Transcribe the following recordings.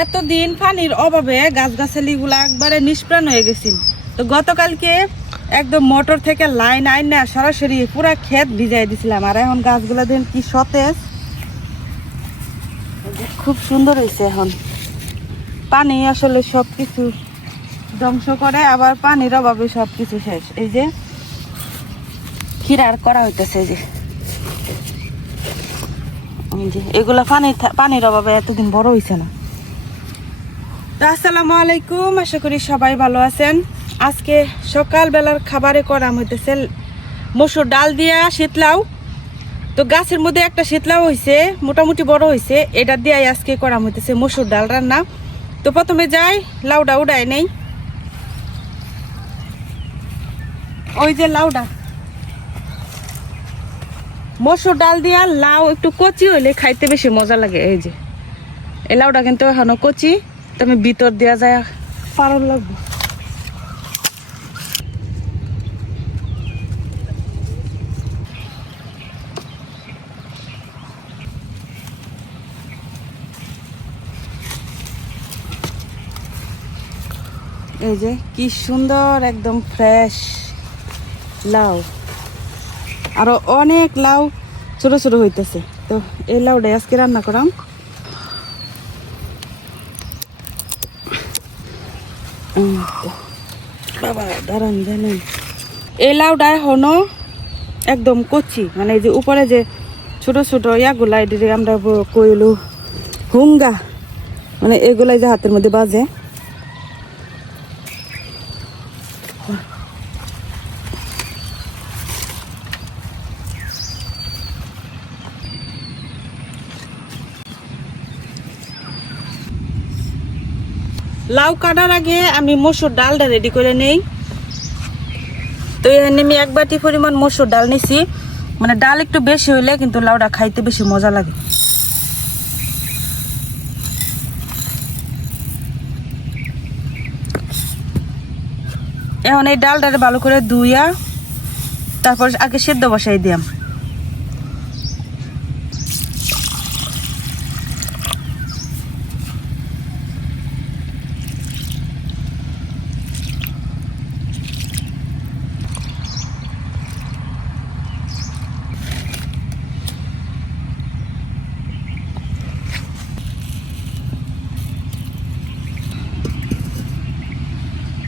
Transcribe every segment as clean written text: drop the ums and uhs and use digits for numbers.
এতদিন পানির অভাবে গাছগাছালিগুলো একবারে নিষ্প্রাণ হয়ে গেছিল। তো গতকালকে একদম মোটর থেকে লাইন আইন না সরাসরি পুরা ক্ষেত ভিজাই দিছিলাম। আর এখন গাছগুলো দিন কি সতেজ, খুব সুন্দর হয়েছে। এখন পানি আসলে সবকিছু ধ্বংস করে, আবার পানির অভাবে সবকিছু শেষ। এই যে খিরার করা হইতেছে, এই যে এগুলা পানির অভাবে এতদিন বড় হয়েছে না। তো আসসালামু আলাইকুম, আশা করি সবাই ভালো আছেন। আজকে সকালবেলার খাবারে করাম হইতেছে মসুর ডাল দিয়া শীতলাও। তো গাছের মধ্যে একটা শীতলাও হয়েছে, মোটামুটি বড় হয়েছে, এটা দিয়ে আজকে করাম হইতেছে মসুর ডাল রান্না। তো প্রথমে যাই লাউডা উড়াই নেই। ওই যে লাউডা, মসুর ডাল দিয়া লাউ একটু কচি হইলে খাইতে বেশি মজা লাগে। এই যে এই লাউটা কিন্তু এখনো কচি, তো আমি ভিতর দেওয়া যায় পারল লাগবে। এই যে কি সুন্দর একদম ফ্রেশ লাউ, আরো অনেক লাউ ছোট ছোট হইতেছে। তো এই লাউটাই আজকে রান্না করাম। বাবা দাঁড়ান জানেন, এই লাউটা এখনো একদম কচি, মানে এই যে উপরে যে ছোট ছোট ইয়াগুলা এটি আমরা কইলু হুঙ্গা, মানে এগুলাই যে হাতের মধ্যে বাজে। লাউ কাটার আগে আমি মসুর ডালটা রেডি করে নেই। তো এখানে আমি 1 বাটি পরিমাণ মসুর ডাল নিছি, মানে ডাল একটু বেশি হইলে কিন্তু লাউটা খাইতে বেশি মজা লাগে। এখন এই ডালটারে ভালো করে ধুইয়া তারপর আগে সেদ্ধ বসাই দিলাম।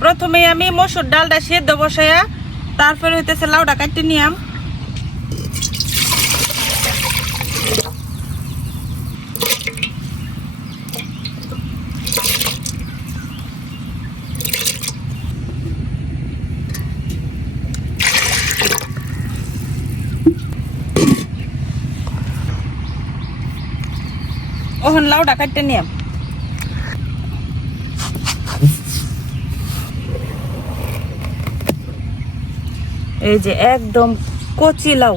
প্রথমে আমি মসুর ডালটা সেদ্ধ বসাইয়া তারপরে হইতেছে লাউটা কাটতে নিয়াম। ওহন লাউটা কাটতে নিয়াম। এই যে একদম কচি লাউ,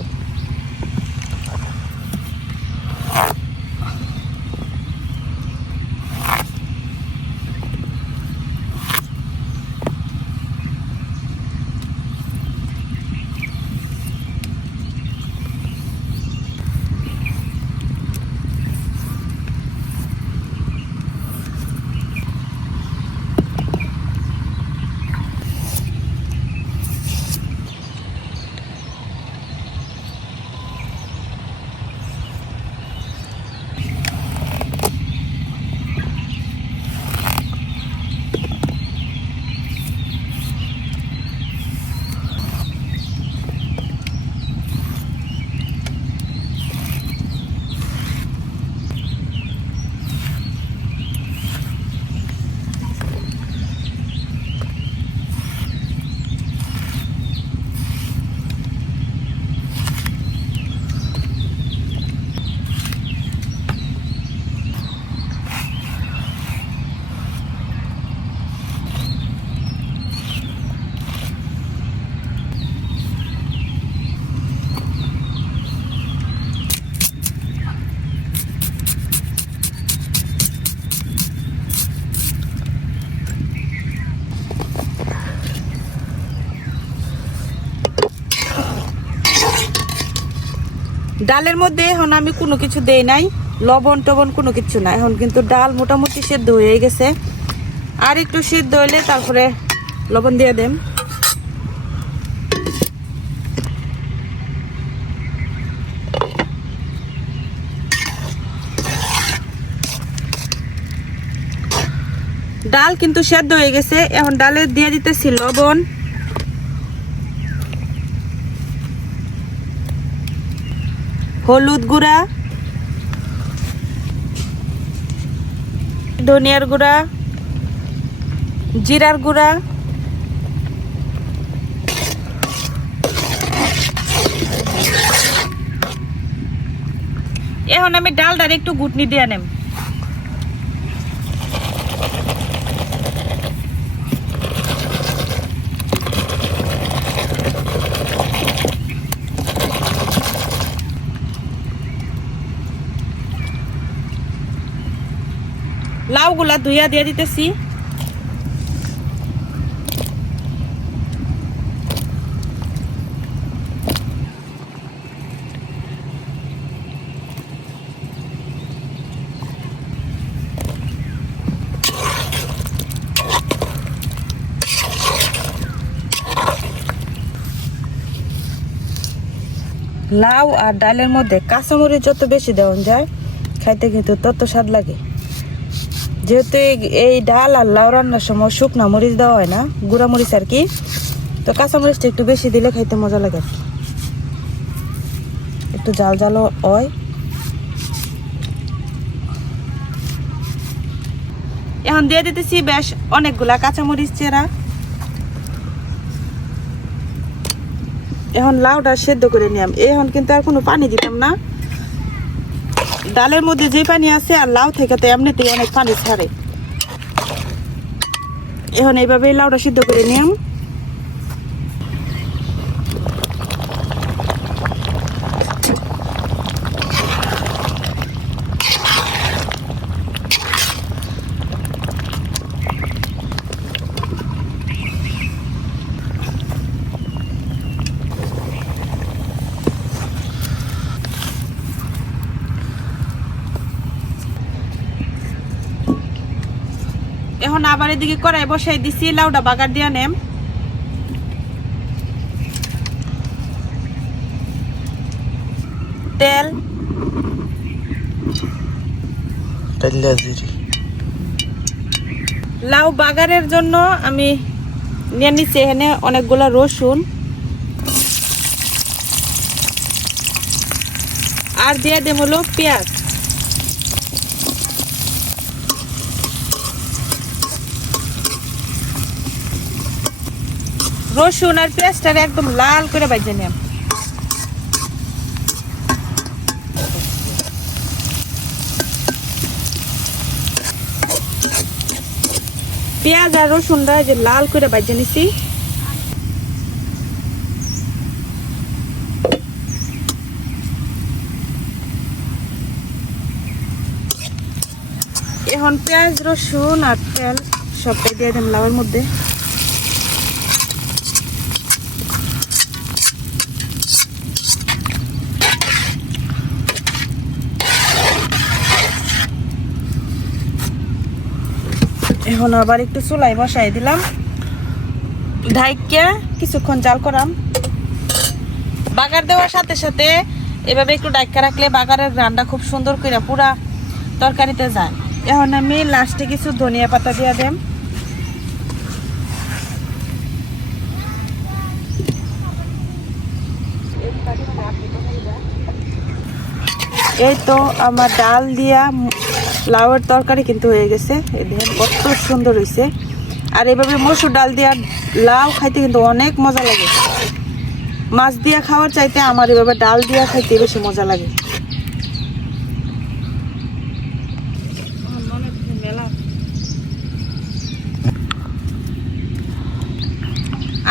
ডালের মধ্যে এখন আমি কোনো কিছু দেই নাই, লবণ টবণ কোনো কিছু না। এখন কিন্তু ডাল মোটামুটি সেদ্ধ হয়ে গেছে, আর একটু সেদ্ধ হইলে তারপরে লবণ দিয়ে দেন। ডাল কিন্তু সেদ্ধ হয়ে গেছে। এখন ডালে দিয়ে দিতেছি লবণ, হলুদ গুঁড়া, ধনিয়ার গুঁড়া, জিরার গুঁড়া, এখন আমি ডালটার একটু ঘুটনি দিয়ে নেব। লাউগুলা ধুইয়া দিয়ে দিতেছি। লাউ আর ডালের মধ্যে কাঁচামরিচ যত বেশি দেওয়া যায় খাইতে কিন্তু তত স্বাদ লাগে। যেহেতু এই ডাল আর লাউ রান্নার সময় শুকনা মরিচ দেওয়া হয় না, গুঁড়া মরিচ আর কি, তো কাঁচামরিচটা একটু বেশি দিলে খাইতে মজা লাগে, একটু জাল জালও হয়। এখন দিয়ে দিতেছি বেশ অনেকগুলা কাঁচামরিচ চেরা। এখন লাউটা সেদ্ধ করে নিলাম। এখন কিন্তু আর কোনো পানি দিতাম না, ডালের মধ্যে যে পানি আছে আর লাউ থেকে তো এমনিতেই অনেক পানি ছাড়ে। এখন এইভাবে লাউটা সিদ্ধ করে নিলাম। এখন আবার এদিকে কড়াই বসাই দিছি, লাউটা বাগার দিয়া নেম। তেল, লাউ বাগারের জন্য আমি নিয়ে নিচ্ছি এখানে অনেকগুলা রসুন, আর দিয়ে দেব হলো পেঁয়াজ। রসুন আর পেঁয়াজটারে একদম লাল করে ভেজে নিলাম। পেঁয়াজ আর রসুনটা যে লাল করে ভেজে নিছি। এখন পেঁয়াজ রসুন আর তেল সবটাই দিয়ে দিলাম লাউয়ের মধ্যে। এখন আবার একটু চুলাই বসাই দিলাম, ঢাইকা কিছুক্ষণ জাল করাম। বাগার দেওয়ার সাথে সাথে এভাবে একটু ঢাইকা রাখলে বাগারের রান্না খুব সুন্দর করে পুরা তরকারিতে যায়। এখন আমি লাস্টে কিছু ধনিয়া পাতা দিয়ে দেব। এই তো আমার ডাল দিয়া লাউয়ের তরকারি কিন্তু হয়ে গেছে। দেখেন কত সুন্দর হয়েছে। আর এইভাবে মসুর ডাল দিয়া লাউ খাইতে কিন্তু অনেক মজা লাগে। মাছ দিয়া খাওয়ার চাইতে আমার এভাবে ডাল দিয়া খাইতে বেশি মজা লাগে।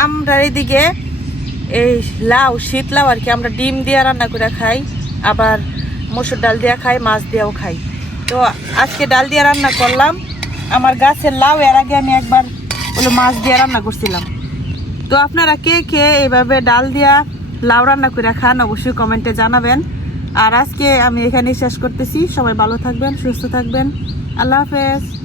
আমরা এইদিকে এই লাউ, শীত লাউ আর কি, আমরা ডিম দিয়া রান্না করে খাই, আবার মসুর ডাল দিয়া খাই, মাছ দিয়াও খাই। তো আজকে ডাল দিয়া রান্না করলাম। আমার গাছের লাউ এর আগে আমি একবার ওগুলো মাছ দিয়ে রান্না করছিলাম। তো আপনারা কে কে এইভাবে ডাল দিয়া লাউ রান্না করে খান অবশ্যই কমেন্টে জানাবেন। আর আজকে আমি এখানেই শেষ করতেছি। সবাই ভালো থাকবেন, সুস্থ থাকবেন। আল্লাহ হাফেজ।